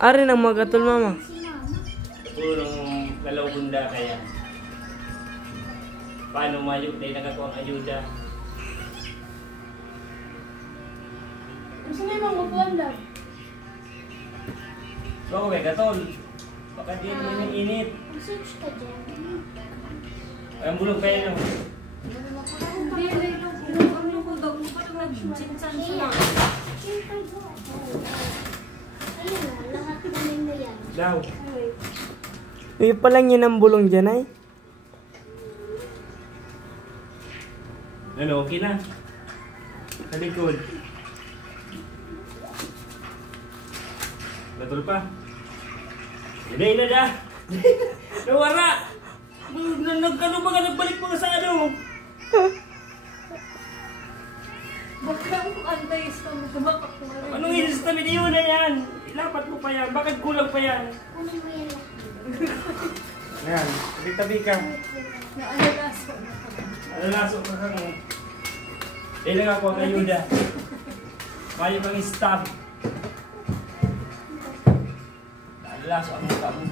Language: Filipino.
Ari nang magatul mama. Tulong galaw bunda kaya. Paano mayo dahil nakakuha ang ayuda. Gusto mo yung mangupuan lang? So, katol. Baka di mo yung init. Mag-search ka dyan. Ay, ang bulong kayo no. Hindi, ano ko daw, parang nag-chinsan siya. Ayun na, lahat namin mo yan. Daw. Yung pa lang yun ang bulong dyan ay. Ano, okay na. Sa likod. Betul pa. Hindi na da. Nawara. Nagkano ba ka nagbalik mo sa ano? Baka ang antays ka mo, tumakap mo rin. Anong instant video na yan? Ilapat mo pa yan. Bakit kulang pa yan? Kunin mo yan lang. Ayan, tabi-tabi ka. Naalalaso na ka. Alalaso ka kang. Dahil lang ako ang ayuda. Mayo kang stab. Alalaso ang mukha mo.